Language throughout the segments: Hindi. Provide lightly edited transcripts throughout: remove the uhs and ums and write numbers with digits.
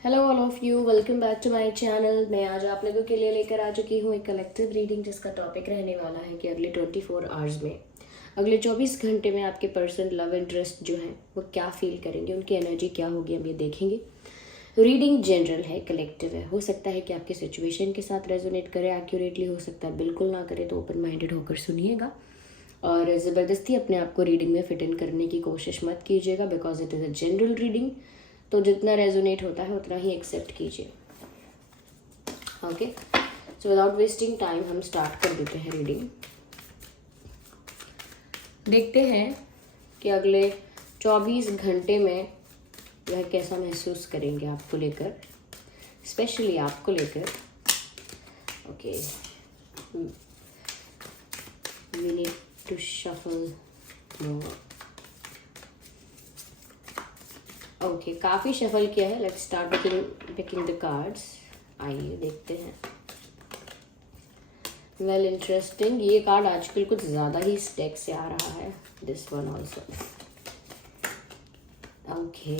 Hello all of you, welcome back to my channel. मैं आज आप लोगों के लिए लेकर आ चुकी हूँ एक कलेक्टिव रीडिंग, जिसका टॉपिक रहने वाला है कि अगले 24 आवर्स में, अगले 24 घंटे में आपके पर्सन लव इंटरेस्ट जो है वो क्या फील करेंगे, उनकी एनर्जी क्या होगी, हम ये देखेंगे। रीडिंग जनरल है, कलेक्टिव है। हो सकता है कि आपके सिचुएशन के साथ रेजोनेट करे एक्यूरेटली, हो सकता है बिल्कुल ना करे, तो ओपन माइंडेड होकर सुनिएगा और ज़बरदस्ती अपने आप को रीडिंग में फिट इन करने की कोशिश मत कीजिएगा, because it is a general reading. तो जितना रेजोनेट होता है उतना ही एक्सेप्ट कीजिए। Okay, so without wasting time हम स्टार्ट कर देते हैं रीडिंग। देखते हैं कि अगले 24 घंटे में वह कैसा महसूस करेंगे आपको लेकर, स्पेशली आपको लेकर। Okay, we need to shuffle more. Okay, काफ़ी शफल किया है। Let's start picking the cards. आइए देखते हैं। Well, interesting. ये कार्ड आजकल कुछ ज़्यादा ही स्टेक से आ रहा है। This one also. Okay,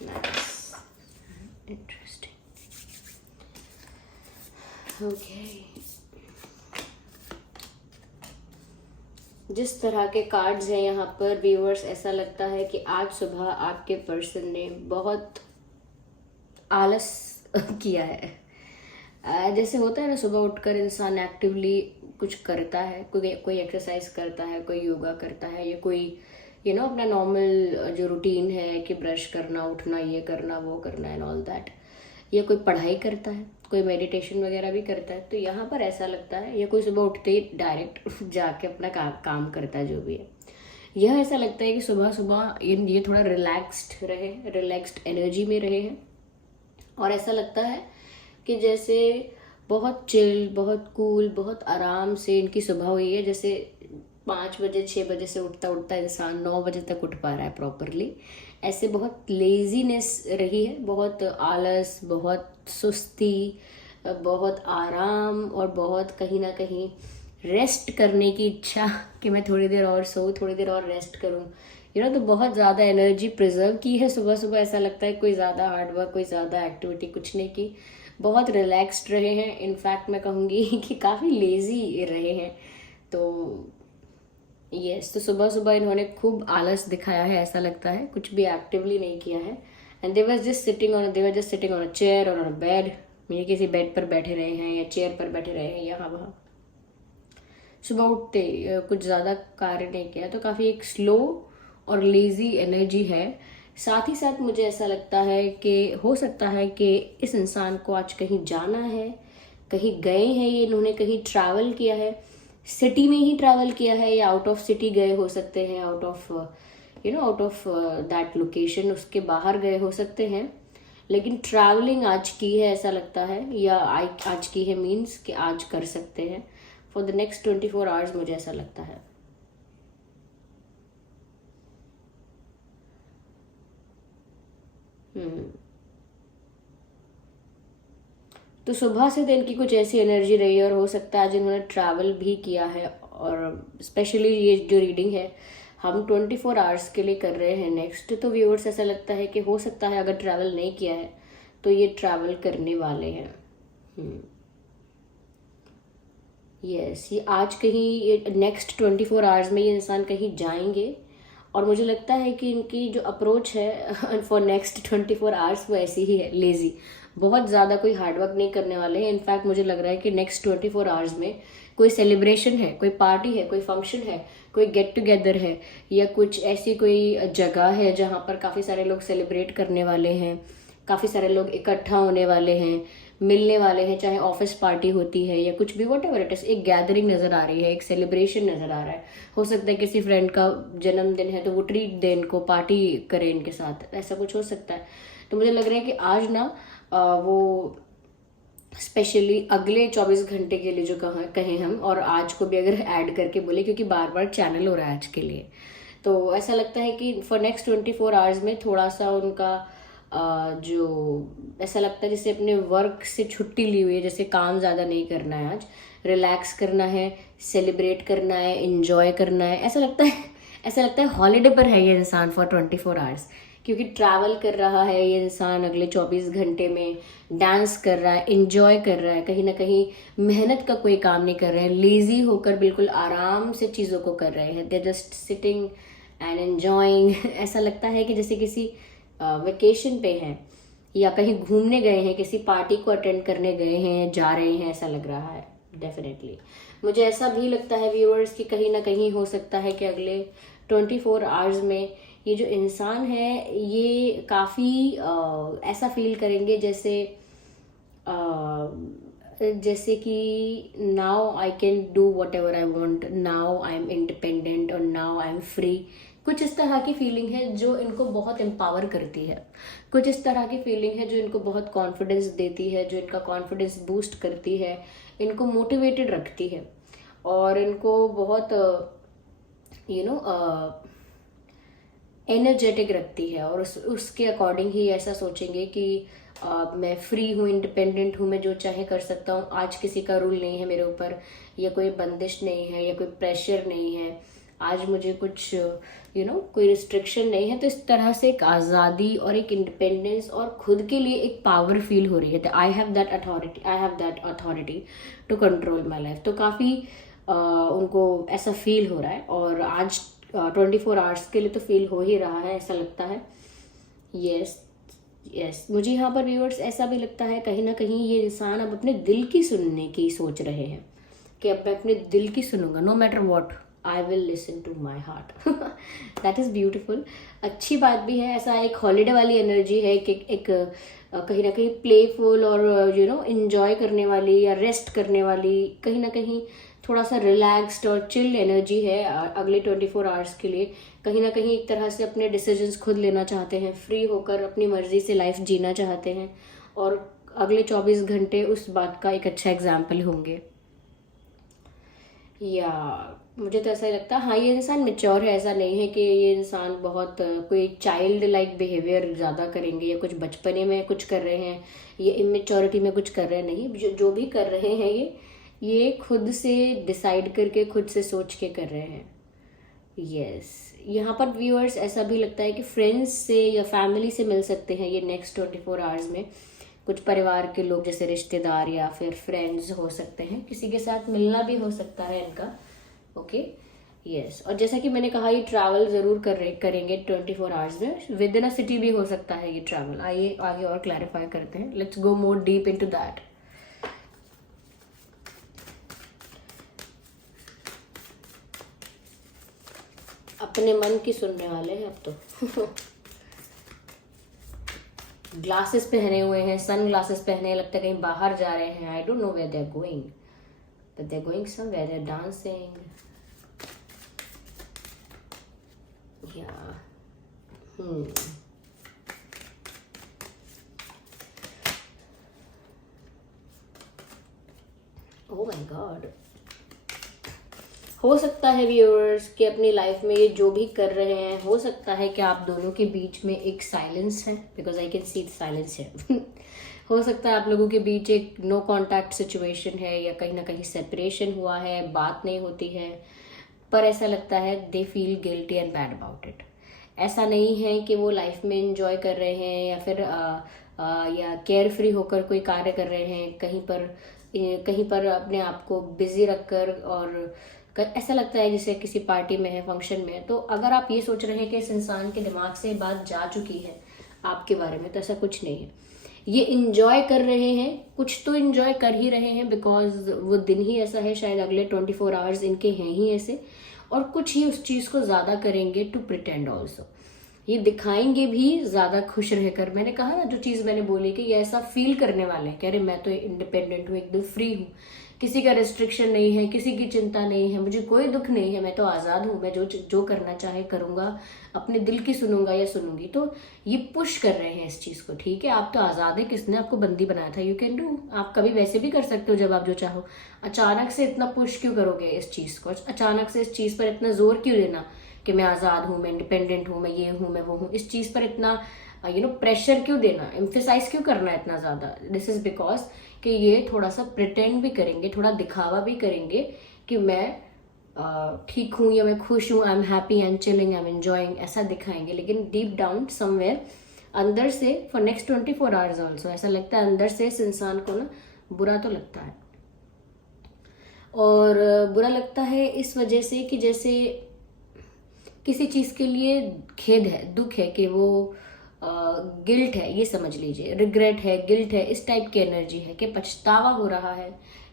nice, interesting. Okay, जिस तरह के कार्ड्स हैं यहाँ पर व्यूअर्स, ऐसा लगता है कि आज सुबह आपके पर्सन ने बहुत आलस किया है। जैसे होता है ना, सुबह उठकर इंसान एक्टिवली कुछ करता है, कोई एक्सरसाइज करता है, कोई योगा करता है, या कोई अपना नॉर्मल जो रूटीन है कि ब्रश करना, उठना, ये करना, वो करना एंड ऑल दैट, या कोई पढ़ाई करता है, कोई मेडिटेशन वगैरह भी करता है। तो यहाँ पर ऐसा लगता है, या कोई सुबह उठते ही डायरेक्ट जाके अपना काम करता है, जो भी है। यह ऐसा लगता है कि सुबह सुबह ये थोड़ा रिलैक्स्ड एनर्जी में रहे हैं, और ऐसा लगता है कि जैसे बहुत चिल, बहुत कूल, बहुत आराम से इनकी सुबह हुई है। जैसे 5 बजे 6 बजे से उठता उठता इंसान 9 बजे तक उठ पा रहा है प्रॉपरली। ऐसे बहुत लेजीनेस रही है, बहुत आलस, बहुत सुस्ती, बहुत आराम, और बहुत कहीं ना कहीं रेस्ट करने की इच्छा कि मैं थोड़ी देर और सोऊं, थोड़ी देर और रेस्ट करूं। तो बहुत ज़्यादा एनर्जी प्रिजर्व की है सुबह सुबह। ऐसा लगता है कोई ज़्यादा हार्डवर्क, कोई ज़्यादा एक्टिविटी कुछ नहीं की, बहुत रिलैक्स्ड रहे हैं। इनफैक्ट मैं कहूँगी कि काफ़ी लेजी रहे हैं। तो यस, तो सुबह सुबह इन्होंने खूब आलस दिखाया है, ऐसा लगता है कुछ भी एक्टिवली नहीं किया है। And they were just sitting on a chair और ऑन अ बेड। मेरे किसी बेड पर बैठे रहे हैं या चेयर पर बैठे रहे हैं, यहाँ वहाँ। सुबह उठते कुछ ज़्यादा कार्य नहीं किया, तो काफ़ी एक स्लो और लेजी एनर्जी है। साथ ही साथ मुझे ऐसा लगता है कि हो सकता है कि इस इंसान को आज कहीं जाना है, कहीं गए हैं, ये इन्होंने कहीं ट्रैवल किया है, सिटी में ही ट्रैवल किया है, या आउट ऑफ सिटी गए हो सकते हैं, आउट ऑफ दैट लोकेशन, उसके बाहर गए हो सकते हैं। लेकिन ट्रैवलिंग आज की है ऐसा लगता है, या आज की है मीन्स कि आज कर सकते हैं फॉर द नेक्स्ट 24 आवर्स, मुझे ऐसा लगता है। तो सुबह से दिन की कुछ ऐसी एनर्जी रही है, और हो सकता है आज इन्होंने ट्रैवल भी किया है। और स्पेशली ये जो रीडिंग है हम 24 आवर्स के लिए कर रहे हैं नेक्स्ट, तो व्यूअर्स ऐसा लगता है कि हो सकता है अगर ट्रैवल नहीं किया है तो ये ट्रैवल करने वाले हैं। यस, ये आज कहीं, ये नेक्स्ट 24 आवर्स में ये इंसान कहीं जाएंगे। और मुझे लगता है कि इनकी जो अप्रोच है फॉर नेक्स्ट 24 आवर्स वो ऐसी ही है, लेजी। बहुत ज़्यादा कोई हार्डवर्क नहीं करने वाले हैं। इनफैक्ट मुझे लग रहा है कि नेक्स्ट 24 आवर्स में कोई सेलिब्रेशन है, कोई पार्टी है, कोई फंक्शन है, कोई गेट टुगेदर है, या कुछ ऐसी कोई जगह है जहाँ पर काफ़ी सारे लोग सेलिब्रेट करने वाले हैं, काफ़ी सारे लोग इकट्ठा होने वाले हैं, मिलने वाले हैं, चाहे ऑफिस पार्टी होती है या कुछ भी, वट एवर इट इज। एक गैदरिंग नजर आ रही है, एक सेलिब्रेशन नजर आ रहा है। हो सकता है किसी फ्रेंड का जन्मदिन है तो वो ट्रीट दे इनको, पार्टी करे इनके साथ, ऐसा कुछ हो सकता है। तो मुझे लग रहा है कि आज ना वो स्पेशली अगले 24 घंटे के लिए जो कहें हम, और आज को भी अगर ऐड करके बोले, क्योंकि बार बार चैनल हो रहा है आज के लिए, तो ऐसा लगता है कि फॉर नेक्स्ट 24 आवर्स में थोड़ा सा उनका जो ऐसा लगता है जैसे अपने वर्क से छुट्टी ली हुई है, जैसे काम ज़्यादा नहीं करना है, आज रिलैक्स करना है, सेलिब्रेट करना है, इंजॉय करना है, ऐसा लगता है हॉलीडे पर है ये इंसान फॉर 24 आवर्स। क्योंकि ट्रैवल कर रहा है ये इंसान अगले 24 घंटे में, डांस कर रहा है, इंजॉय कर रहा है, कहीं ना कहीं मेहनत का कोई काम नहीं कर रहे हैं, लेजी होकर बिल्कुल आराम से चीज़ों को कर रहे हैं, they just sitting and enjoying. ऐसा लगता है कि जैसे किसी वेकेशन पे हैं या कहीं घूमने गए हैं, किसी पार्टी को अटेंड करने गए हैं, जा रहे हैं, ऐसा लग रहा है। डेफिनेटली मुझे ऐसा भी लगता है व्यूअर्स कि कहीं ना कहीं हो सकता है कि अगले 24 आवर्स में ये जो इंसान है ये काफ़ी ऐसा फील करेंगे जैसे कि now I can do what ever I want, now I am independent और नाउ आई एम फ्री। कुछ इस तरह की फीलिंग है जो इनको बहुत एम्पावर करती है, कुछ इस तरह की फीलिंग है जो इनको बहुत कॉन्फिडेंस देती है, जो इनका कॉन्फिडेंस बूस्ट करती है, इनको मोटिवेटेड रखती है और इनको बहुत एनर्जेटिक रखती है। और उसके अकॉर्डिंग ही ऐसा सोचेंगे कि मैं फ्री हूँ, इंडिपेंडेंट हूँ, मैं जो चाहे कर सकता हूँ, आज किसी का रूल नहीं है मेरे ऊपर, या कोई बंदिश नहीं है, या कोई प्रेशर नहीं है, आज मुझे कुछ कोई रिस्ट्रिक्शन नहीं है। तो इस तरह से एक आज़ादी और एक इंडिपेंडेंस और खुद के लिए एक पावर फील हो रही है। I have that authority to control my life. तो काफ़ी उनको ऐसा फील हो रहा है और आज 24 आवर्स के लिए तो फील हो ही रहा है, ऐसा लगता है। यस मुझे यहाँ पर व्यूअर्स ऐसा भी लगता है कहीं ना कहीं ये इंसान अब अपने दिल की सुनने की सोच रहे हैं कि अब मैं अपने दिल की सुनूंगा, no matter what I will listen to my heart. That is beautiful. अच्छी बात भी है, ऐसा एक हॉलीडे वाली एनर्जी है कि एक कहीं ना कहीं प्लेफुल और इंजॉय करने वाली या रेस्ट करने वाली, कहीं ना कहीं थोड़ा सा रिलैक्स्ड और चिल एनर्जी है अगले 24 आवर्स के लिए। कहीं ना कहीं एक तरह से अपने डिसीजंस खुद लेना चाहते हैं, फ्री होकर अपनी मर्जी से लाइफ जीना चाहते हैं और अगले 24 घंटे उस बात का एक अच्छा एग्जाम्पल होंगे। या मुझे तो ऐसा ही लगता है, हाँ ये इंसान मेच्योर है, ऐसा नहीं है कि ये इंसान बहुत कोई चाइल्ड लाइक बिहेवियर ज़्यादा करेंगे या कुछ बचपने में कुछ कर रहे हैं, ये इमेच्योरिटी में कुछ कर रहे हैं, नहीं। जो भी कर रहे हैं ये खुद से डिसाइड करके, खुद से सोच के कर रहे हैं। यस यहाँ पर व्यूअर्स ऐसा भी लगता है कि फ्रेंड्स से या फैमिली से मिल सकते हैं ये नेक्स्ट 24 आवर्स में। कुछ परिवार के लोग जैसे रिश्तेदार या फिर फ्रेंड्स हो सकते हैं, किसी के साथ मिलना भी हो सकता है इनका। ओके यस और जैसा कि मैंने कहा ये ट्रैवल ज़रूर करेंगे 24 आवर्स में, विद इन अ सिटी भी हो सकता है ये ट्रैवल। आइए आगे और क्लैरिफाई करते हैं, let's go more deep into that. अपने मन की सुनने वाले हैं अब तो। ग्लासेस पहने हुए हैं, सन ग्लासेस पहने, लगता है कहीं बाहर जा रहे हैं। I don't know where they are going, but they are going somewhere, they are dancing. या ओह माय गॉड, हो सकता है व्यूअर्स कि अपनी लाइफ में ये जो भी कर रहे हैं, हो सकता है कि आप दोनों के बीच में एक साइलेंस है, because I can see silence है। हो सकता है आप लोगों के बीच एक नो कांटेक्ट सिचुएशन है या कहीं ना कहीं सेपरेशन हुआ है, बात नहीं होती है, पर ऐसा लगता है they feel guilty and bad about it. ऐसा नहीं है कि वो लाइफ में इंजॉय कर रहे हैं या फिर या केयर फ्री होकर कोई कार्य कर रहे हैं, कहीं पर अपने आप को बिजी रखकर, और ऐसा लगता है जैसे किसी पार्टी में है, फंक्शन में है। तो अगर आप ये सोच रहे हैं कि इस इंसान के दिमाग से बात जा चुकी है आपके बारे में, तो ऐसा कुछ नहीं है। ये इंजॉय कर रहे हैं, कुछ तो इंजॉय कर ही रहे हैं, बिकॉज वो दिन ही ऐसा है, शायद अगले 24 आवर्स इनके हैं ही ऐसे, और कुछ ही उस चीज़ को ज़्यादा करेंगे टू प्रिटेंड ऑल्सो। ये दिखाएंगे भी ज़्यादा खुश रहकर। मैंने कहा ना, जो चीज़ मैंने बोली कि ये ऐसा फील करने वाले हैं, कह रहे मैं तो इंडिपेंडेंट हूँ, एकदम फ्री हूँ, किसी का रिस्ट्रिक्शन नहीं है, किसी की चिंता नहीं है, मुझे कोई दुख नहीं है, मैं तो आज़ाद हूँ, मैं जो करना चाहे करूँगा, अपने दिल की सुनूंगा या सुनूंगी। तो ये पुश कर रहे हैं इस चीज़ को। ठीक है, आप तो आज़ाद है, किसने आपको बंदी बनाया था? यू कैन डू, आप कभी वैसे भी कर सकते हो जब आप जो चाहो। अचानक से इतना पुश क्यों करोगे इस चीज़ को? अचानक से इस चीज़ पर इतना जोर क्यों देना कि मैं आज़ाद हूँ, मैं इंडिपेंडेंट हूँ, मैं ये हूँ, मैं वो हूँ? इस चीज़ पर इतना प्रेशर क्यों देना, एम्फेसाइज क्यों करना है इतना ज़्यादा। दिस इज़ बिकॉज कि ये थोड़ा सा प्रिटेंड भी करेंगे, थोड़ा दिखावा भी करेंगे कि मैं ठीक हूँ या मैं खुश हूँ, I am happy, I am chilling, I am enjoying, ऐसा दिखाएंगे। लेकिन डीप डाउन समवेयर अंदर से फॉर नेक्स्ट 24 आवर्स ऑल्सो ऐसा लगता है अंदर से इस इंसान को ना बुरा तो लगता है। और बुरा लगता है इस वजह से कि जैसे किसी चीज़ के लिए खेद है, दुख है, कि वो गिल्ट है, ये समझ लीजिए, रिग्रेट है, गिल्ट है, इस टाइप की एनर्जी है कि पछतावा हो रहा है,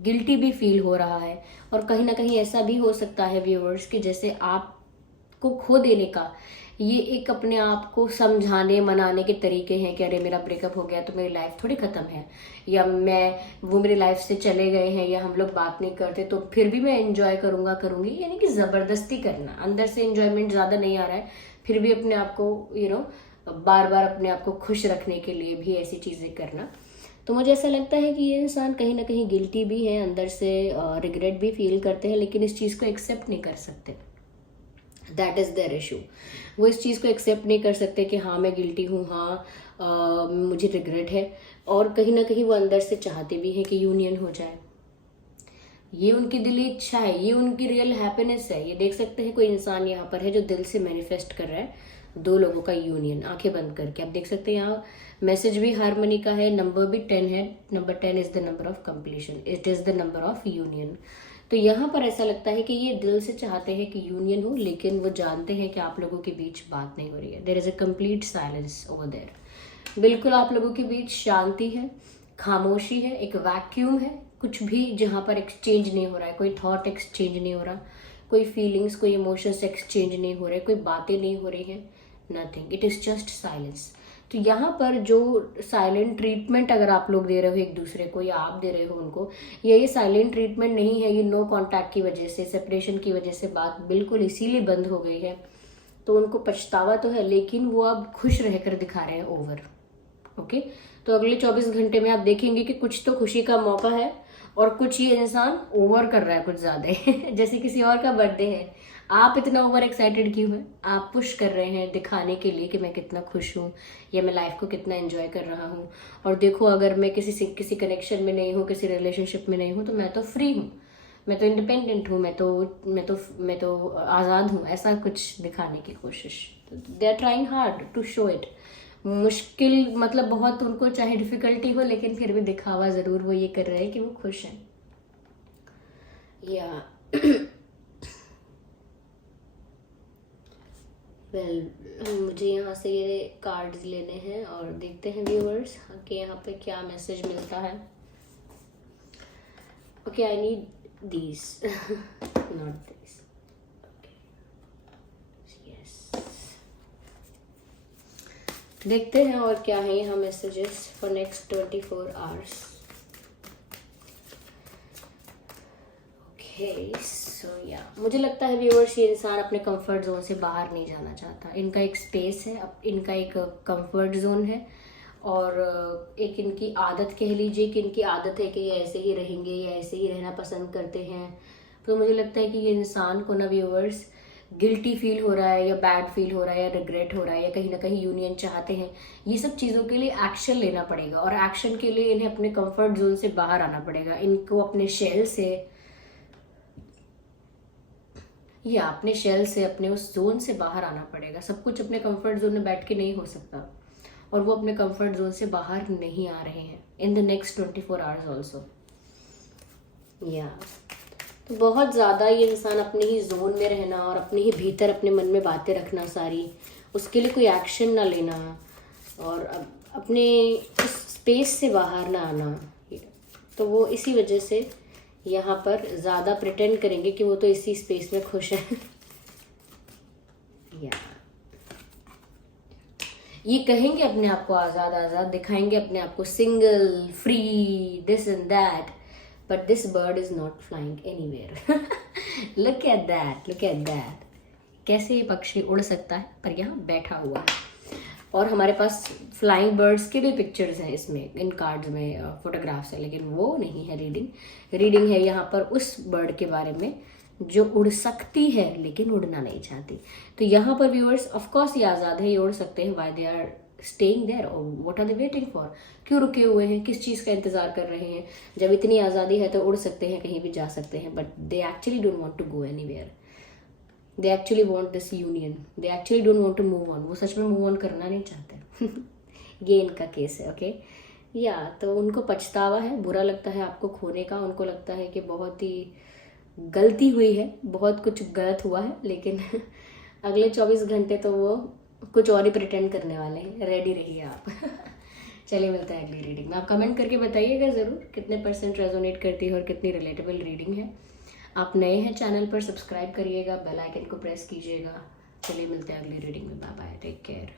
गिल्टी भी फील हो रहा है। और कहीं ना कहीं ऐसा भी हो सकता है व्यूअर्स कि जैसे आपको खो देने का ये एक अपने आप को समझाने मनाने के तरीके हैं कि अरे मेरा ब्रेकअप हो गया तो मेरी लाइफ थोड़ी खत्म है, या वो मेरी लाइफ से चले गए हैं, या हम लोग बात नहीं करते तो फिर भी मैं एंजॉय करूंगी, यानी कि जबरदस्ती करना, अंदर से एंजॉयमेंट ज्यादा नहीं आ रहा है फिर भी अपने आप को बार बार अपने आप को खुश रखने के लिए भी ऐसी चीजें करना। तो मुझे ऐसा लगता है कि ये इंसान कहीं ना कहीं गिल्टी भी है, अंदर से रिग्रेट भी फील करते हैं, लेकिन इस चीज़ को एक्सेप्ट नहीं कर सकते। That is there issue. वो इस चीज़ को एक्सेप्ट नहीं कर सकते कि हाँ मैं गिल्टी हूँ, हाँ मुझे रिग्रेट है, और कहीं ना कहीं वो अंदर से चाहते भी हैं कि यूनियन हो जाए। ये उनकी दिली इच्छा है, ये उनकी रियल हैप्पीनेस है। ये देख सकते हैं कोई इंसान यहाँ पर है जो दिल से मैनिफेस्ट कर रहा है दो लोगों का यूनियन, आंखें बंद करके। आप देख सकते हैं यहाँ मैसेज भी हारमोनी का है, नंबर भी 10 है। Number 10 is the number of completion, it is the number of union. तो यहाँ पर ऐसा लगता है कि ये दिल से चाहते हैं कि यूनियन हो, लेकिन वो जानते हैं कि आप लोगों के बीच बात नहीं हो रही है। There is a complete silence over there. बिल्कुल आप लोगों के बीच शांति है, खामोशी है, एक वैक्यूम है, कुछ भी जहाँ पर एक्सचेंज नहीं हो रहा है, कोई थॉट एक्सचेंज नहीं हो रहा, कोई फीलिंग्स, कोई इमोशंस एक्सचेंज नहीं हो रहे, कोई बातें नहीं हो रही हैं, nothing, it is just silence. तो यहाँ पर जो साइलेंट ट्रीटमेंट अगर आप लोग दे रहे हो एक दूसरे को, या आप दे रहे हो उनको, ये साइलेंट ट्रीटमेंट नहीं है, ये नो कांटेक्ट की वजह से, सेपरेशन की वजह से बात बिल्कुल इसीलिए बंद हो गई है। तो उनको पछतावा तो है, लेकिन वो अब खुश रहकर दिखा रहे हैं ओवर। ओके, तो अगले 24 घंटे में आप देखेंगे कि कुछ तो खुशी का मौका है, और कुछ ये इंसान ओवर कर रहा है कुछ ज्यादा जैसे किसी और का बर्थडे है, आप इतना ओवर एक्साइटेड क्यों हैं? आप पुश कर रहे हैं दिखाने के लिए कि मैं कितना खुश हूँ, या मैं लाइफ को कितना एंजॉय कर रहा हूँ। और देखो, अगर मैं किसी कनेक्शन में नहीं हूँ, किसी रिलेशनशिप में नहीं हूँ, तो मैं तो फ्री हूँ, मैं तो इंडिपेंडेंट हूँ, मैं तो आज़ाद हूँ, ऐसा कुछ दिखाने की कोशिश। They are trying hard to show it. मुश्किल मतलब बहुत उनको चाहे डिफिकल्टी हो, लेकिन फिर भी दिखावा जरूर वो ये कर रहे हैं कि वो खुश हैं। या मुझे यहाँ से ये कार्ड्स लेने हैं और देखते हैं व्यूअर्स कि यहाँ पे क्या मैसेज मिलता है। Okay, I need these not this. देखते हैं और क्या है यहाँ messages for next 24 hours. Okay, so yeah मुझे लगता है व्यूअर्स ये इंसान अपने कंफर्ट जोन से बाहर नहीं जाना चाहता। इनका एक स्पेस है, इनका एक कंफर्ट जोन है, और एक इनकी आदत कह लीजिए कि इनकी आदत है कि ये ऐसे ही रहेंगे या ऐसे ही रहना पसंद करते हैं। तो मुझे लगता है कि ये इंसान को ना व्यूअर्स गिल्टी फील हो रहा है, या बैड फील हो रहा है, या रिग्रेट हो रहा है, या कहीं ना कहीं यूनियन चाहते हैं। ये सब चीज़ों के लिए एक्शन लेना पड़ेगा, और एक्शन के लिए इन्हें अपने कंफर्ट जोन से बाहर आना पड़ेगा। इनको अपने शेल से, या अपने शेल से, अपने उस जोन से बाहर आना पड़ेगा। सब कुछ अपने कंफर्ट जोन में बैठ के नहीं हो सकता, और वो अपने कंफर्ट जोन से बाहर नहीं आ रहे हैं in the next 24 hours also. या तो बहुत ज़्यादा ये इंसान अपने ही जोन में रहना, और अपने ही भीतर अपने मन में बातें रखना सारी, उसके लिए कोई एक्शन ना लेना, और अपने इस स्पेस से बाहर ना आना। तो वो इसी वजह से यहाँ पर ज़्यादा प्रिटेंड करेंगे कि वो तो इसी स्पेस में खुश है। या ये कहेंगे अपने आप को आज़ाद आज़ाद, दिखाएंगे अपने आप को single, free, this and that, but this bird is not flying anywhere. Look at that, look at that, कैसे ये पक्षी उड़ सकता है पर यहाँ बैठा हुआ है। और हमारे पास फ्लाइंग बर्ड्स के भी पिक्चर्स हैं इसमें, इन कार्ड्स में फोटोग्राफ्स है, लेकिन वो नहीं है रीडिंग है यहाँ पर उस बर्ड के बारे में जो उड़ सकती है लेकिन उड़ना नहीं चाहती। तो यहाँ पर व्यूअर्स ऑफ कोर्स ये आज़ाद है, ये उड़ सकते हैं, why they are staying there और what are they waiting for? क्यों रुके हुए हैं, किस चीज़ का इंतज़ार कर रहे हैं? जब इतनी आज़ादी है तो उड़ सकते हैं, कहीं भी जा सकते हैं, but they actually don't want to go anywhere. They actually want this union, they actually don't want to move on. वो सच में मूव ऑन करना नहीं चाहते। ये इनका केस है, ओके। या तो उनको पछतावा है, बुरा लगता है आपको खोने का, उनको लगता है कि बहुत ही गलती हुई है, बहुत कुछ गलत हुआ है, लेकिन अगले 24 घंटे तो वो कुछ और ही प्रिटेंड करने वाले हैं। रेडी रहिए आप। चलिए मिलते हैं अगली रीडिंग में। आप कमेंट करके बताइएगा ज़रूर कितने % रेजोनेट करती है और कितनी रिलेटेबल रीडिंग है। आप नए हैं चैनल पर, सब्सक्राइब करिएगा, बेल आइकन को प्रेस कीजिएगा। चलिए मिलते हैं अगली रीडिंग में। Bye bye, take care.